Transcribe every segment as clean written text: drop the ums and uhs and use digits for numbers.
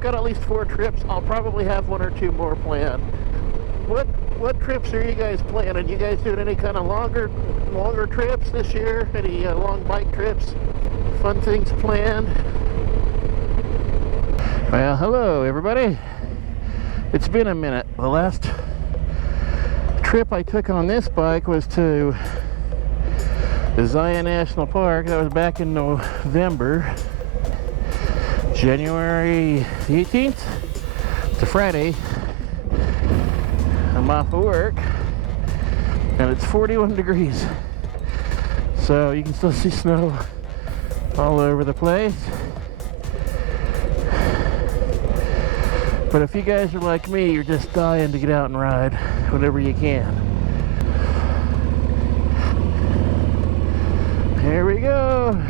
I've got at least 4 trips. I'll probably have 1 or 2 more planned. What trips are you guys planning? You guys doing any kind of longer trips this year? Any long bike trips? Fun things planned? Well, hello everybody. It's been a minute. The last trip I took on this bike was to the Zion National Park. That was back in November. January 18th. It's a Friday. I'm off of work and it's 41 degrees. So you can still see snow all over the place. But if you guys are like me, you're just dying to get out and ride whenever you can. Here we go.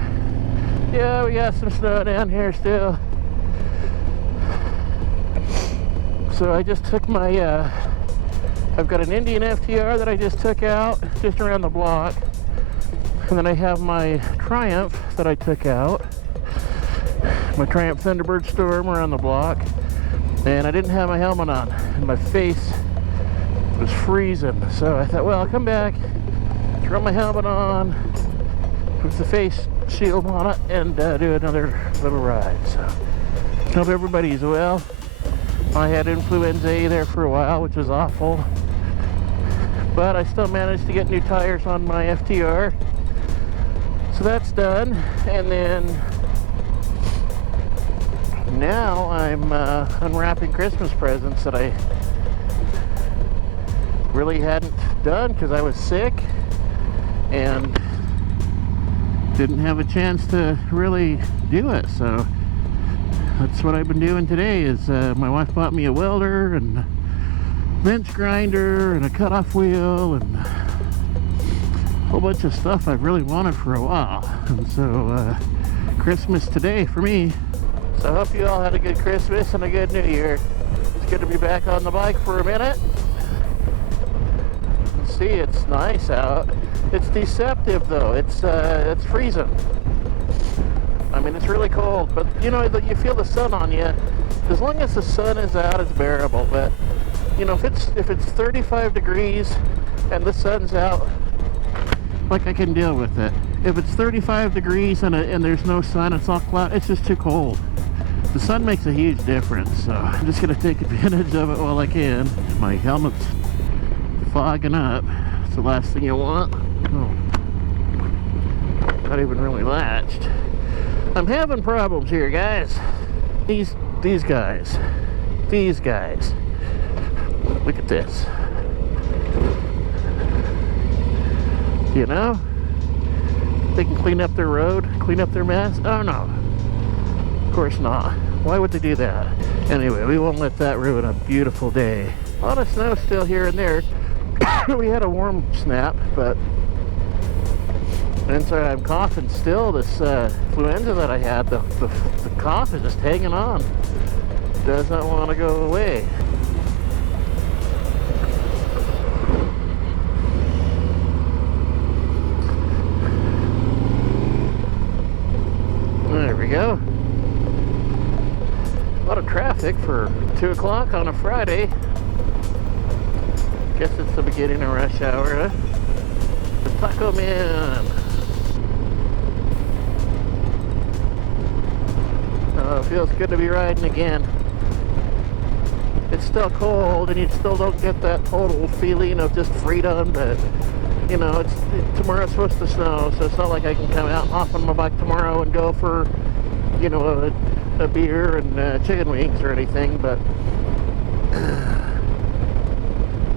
Yeah, we got some snow down here still. So I just took my, I've got an Indian FTR that I just took out just around the block. And then I have my Triumph that I took out. My Triumph Thunderbird Storm around the block. And I didn't have my helmet on, and my face was freezing. So I thought, well, I'll come back, throw my helmet on, put the face shield on it, and do another little ride. So, hope everybody's well. I had influenza there for a while, which was awful. But I still managed to get new tires on my FTR. So that's done, and then now I'm unwrapping Christmas presents that I really hadn't done because I was sick and didn't have a chance to really do it. So that's what I've been doing today. Is my wife bought me a welder and a bench grinder and a cutoff wheel and a whole bunch of stuff I've really wanted for a while. And so Christmas today for me. So I hope you all had a good Christmas and a good New Year. It's good to be back on the bike for a minute. See, it's nice out. It's deceptive though. It's freezing. I mean, it's really cold, but you know, you feel the sun on you. As long as the sun is out, it's bearable. But you know, if it's 35 degrees and the sun's out, like I can deal with it. If it's 35 degrees and there's no sun, it's all cloud, it's just too cold. The sun makes a huge difference, so I'm just going to take advantage of it while I can. My helmet's fogging up. It's the last thing you want. Oh, not even really latched. I'm having problems here, guys. These guys. These guys. Look at this. You know? They can clean up their road, clean up their mess. Oh no. Of course not. Why would they do that? Anyway, we won't let that ruin a beautiful day. A lot of snow still here and there. We had a warm snap, but and so I'm coughing still. This influenza that I had, the cough is just hanging on. Does not want to go away. There we go. A lot of traffic for 2 o'clock on a Friday. Guess it's the beginning of rush hour, huh? The Taco Man. Oh, it feels good to be riding again. It's still cold and you still don't get that total feeling of just freedom, but you know, tomorrow's supposed to snow, so it's not like I can come out and hop on my bike tomorrow and go for, you know, a beer and chicken wings or anything, but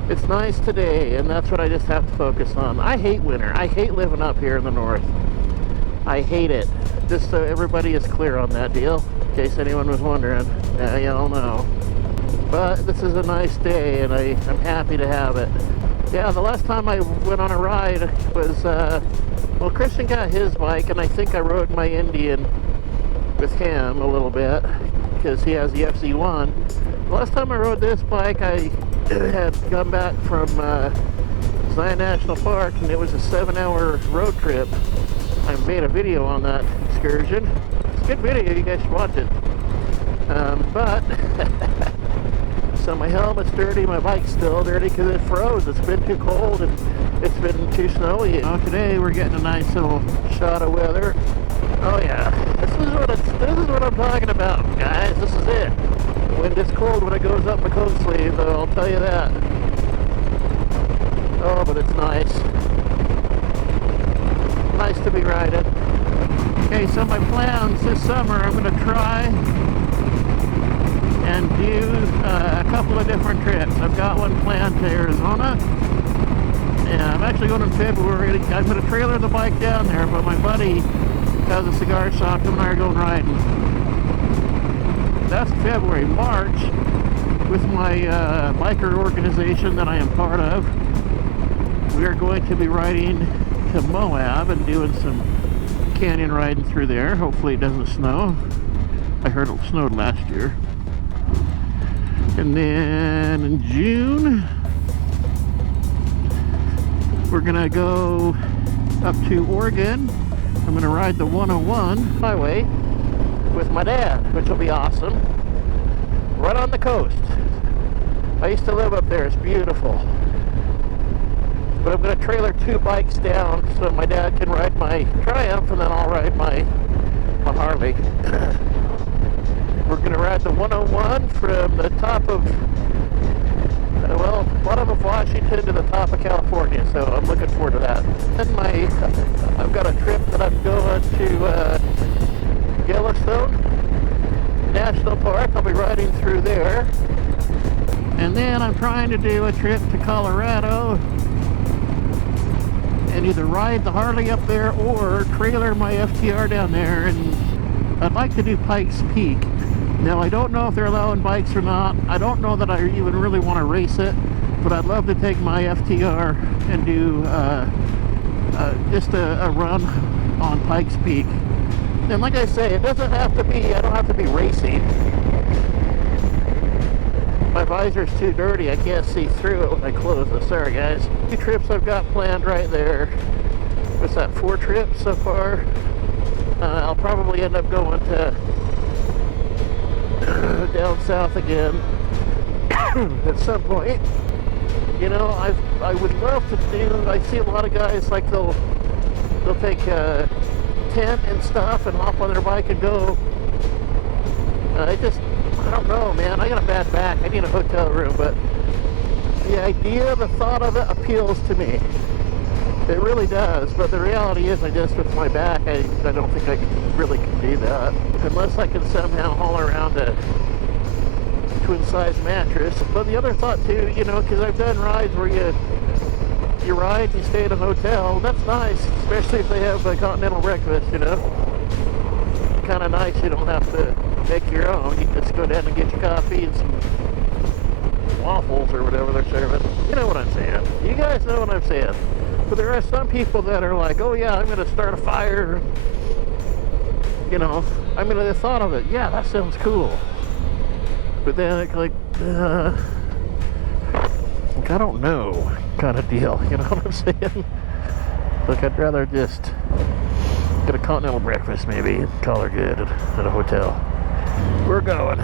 it's nice today, and that's what I just have to focus on. I hate winter. I hate living up here in the north. I hate it. Just so everybody is clear on that deal, in case anyone was wondering. Y'all know. But this is a nice day, and I'm happy to have it. Yeah, the last time I went on a ride was, well, Christian got his bike, and I think I rode my Indian with him a little bit, because he has the FZ1. The last time I rode this bike, I had come back from Zion National Park, and it was a 7-hour road trip. I made a video on that excursion. It's a good video, you guys should watch it. But so my helmet's dirty, my bike's still dirty because it froze. It's been too cold and it's been too snowy. Oh, today we're getting a nice little shot of weather. Oh yeah, this is what I'm talking about, guys. This is it. Wind is cold when it goes up my coat sleeve, though, I'll tell you that. Oh, but it's nice. Nice to be riding. Okay, so my plans this summer, I'm going to try and do a couple of different trips. I've got one planned to Arizona, and I'm actually going in February. I'm going to trailer the bike down there, but my buddy has a cigar shop, him and I are going riding. That's February. March, with my biker organization that I am part of, we are going to be riding to Moab and doing some canyon riding through there. Hopefully it doesn't snow. I heard it snowed last year. And then in June, we're gonna go up to Oregon. I'm gonna ride the 101 highway with my dad, which will be awesome. Right on the coast. I used to live up there, it's beautiful. But I'm going to trailer two bikes down so my dad can ride my Triumph and then I'll ride my Harley. We're going to ride the 101 from the top of, bottom of Washington to the top of California, so I'm looking forward to that. Then I've got a trip that I'm going to Yellowstone National Park. I'll be riding through there. And then I'm trying to do a trip to Colorado and either ride the Harley up there or trailer my FTR down there, and I'd like to do Pikes Peak. Now I don't know if they're allowing bikes or not. I don't know that I even really want to race it, but I'd love to take my FTR and do just a run on Pikes Peak. And like I say, it doesn't have to be, I don't have to be racing. My visor's too dirty, I can't see through it when I close it. Sorry guys. 2 trips I've got planned right there. What's that, 4 trips so far? I'll probably end up going to down south again at some point. You know, I would love to do, I see a lot of guys like they'll take a tent and stuff and hop on their bike and go. I don't know, man. I got a bad back. I need a hotel room, but the idea, the thought of it appeals to me. It really does, but the reality is with my back, I don't think I really can do that. Unless I can somehow haul around a twin-size mattress. But the other thought too, you know, because I've done rides where you ride and you stay at a hotel. That's nice, especially if they have a continental breakfast, you know. Kind of nice, you don't have to make your own. You just go down and get your coffee and some waffles or whatever they're serving. You know what I'm saying. You guys know what I'm saying. But there are some people that are like, oh yeah, I'm going to start a fire. You know, I mean, the thought of it, yeah, that sounds cool. But then it's like I don't know kind of deal. You know what I'm saying? Like, I'd rather just get a continental breakfast maybe and call her good at a hotel. We're going.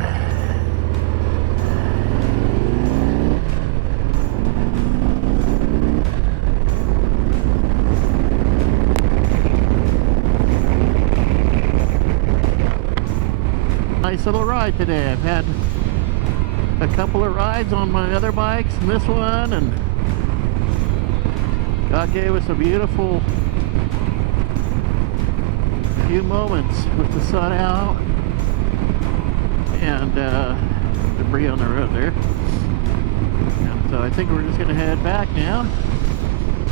Nice little ride today. I've had a couple of rides on my other bikes and this one, and God gave us a beautiful few moments with the sun out and debris on the road there. And so I think we're just going to head back now.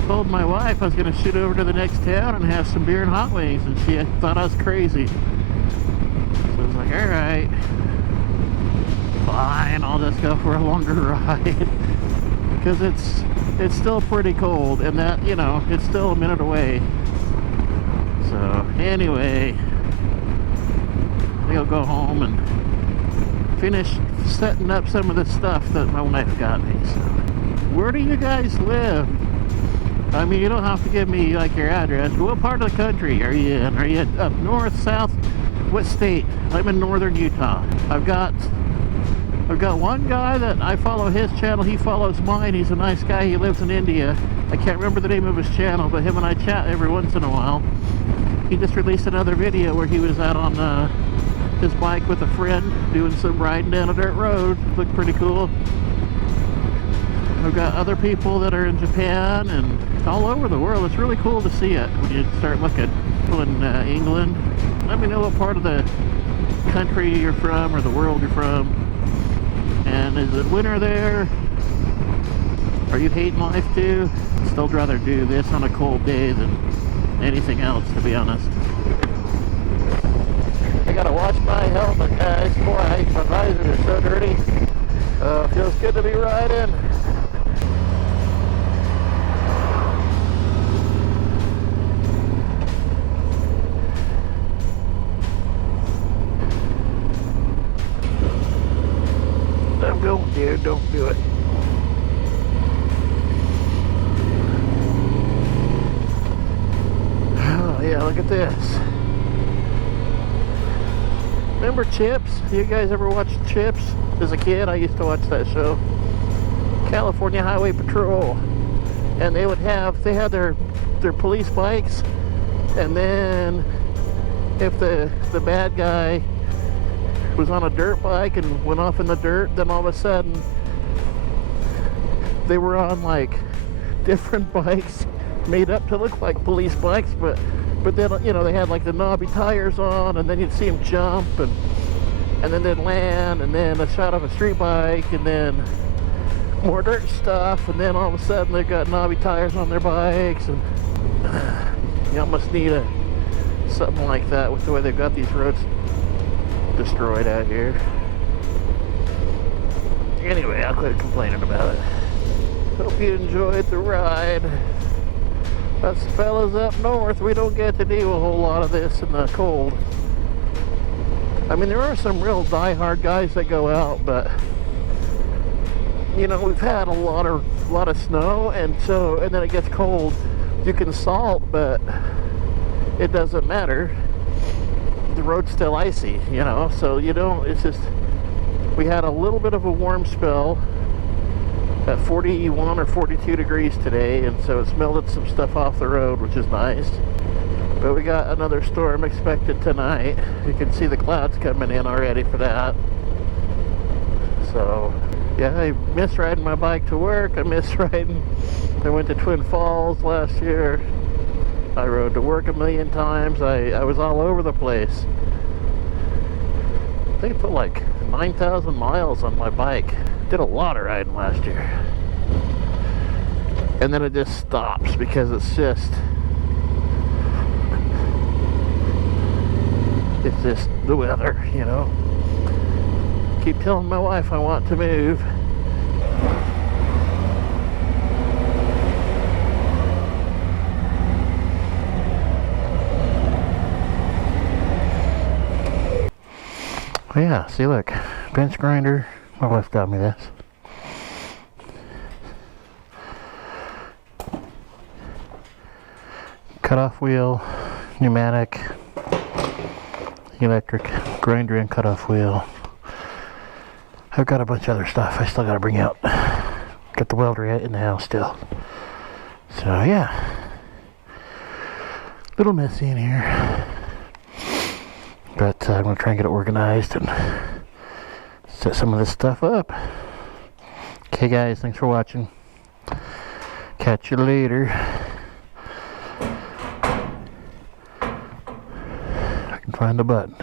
Told my wife I was going to shoot over to the next town and have some beer and hot wings, and she thought I was crazy. So I was like, all right, fine, I'll just go for a longer ride. Because it's still pretty cold, and that, you know, it's still a minute away. So anyway, I'll go home and finish setting up some of the stuff that my wife got me. So, where do you guys live? I mean, you don't have to give me like your address. What part of the country are you in? Are you up north, south, What state? I'm in northern Utah. I've got one guy that I follow his channel. He follows mine. He's a nice guy. He lives in India. I can't remember the name of his channel, but him and I chat every once in a while. He just released another video where he was out on his bike with a friend doing some riding down a dirt road. Looked pretty cool. I've got other people that are in Japan and all over the world. It's really cool to see it when you start looking. People in England. Let me know what part of the country you're from or the world you're from. And is it winter there? Are you hating life too? Still rather do this on a cold day than anything else, to be honest. I gotta wash my helmet, guys. Boy, my visors are so dirty. Feels good to be riding. Don't, dude, don't do it. Oh yeah, look at this. Remember Chips? You guys ever watch Chips? As a kid, I used to watch that show. California Highway Patrol. And they had their police bikes, and then if the bad guy was on a dirt bike and went off in the dirt, then all of a sudden they were on like different bikes made up to look like police bikes, but then, you know, they had like the knobby tires on, and then you'd see them jump and then they'd land, and then a shot of a street bike, and then more dirt stuff, and then all of a sudden they've got knobby tires on their bikes. And you almost need something like that with the way they've got these roads destroyed out here. Anyway, I'll quit complaining about it. Hope you enjoyed the ride. Us fellas up north, we don't get to do a whole lot of this in the cold. I mean, there are some real die-hard guys that go out, but you know, we've had a lot of snow, and then it gets cold. You can salt, but it doesn't matter. The road's still icy, you know, so you don't, it's just, we had a little bit of a warm spell at 41 or 42 degrees today, and so it's melted some stuff off the road, which is nice. But we got another storm expected tonight. You can see the clouds coming in already for that. So yeah, I miss riding my bike to work. I miss riding. I went to Twin Falls last year. I rode to work a million times. I was all over the place. I think I put like 9,000 miles on my bike. Did a lot of riding last year. And then it just stops because it's just the weather, you know. Keep telling my wife I want to move. Yeah, see, look, bench grinder. My wife got me this. Cutoff wheel, pneumatic, electric grinder and cutoff wheel. I've got a bunch of other stuff I still got to bring out. Got the welder in the house still. So yeah, little messy in here. But I'm going to try and get it organized and set some of this stuff up. Okay guys, thanks for watching. Catch you later. I can find the button.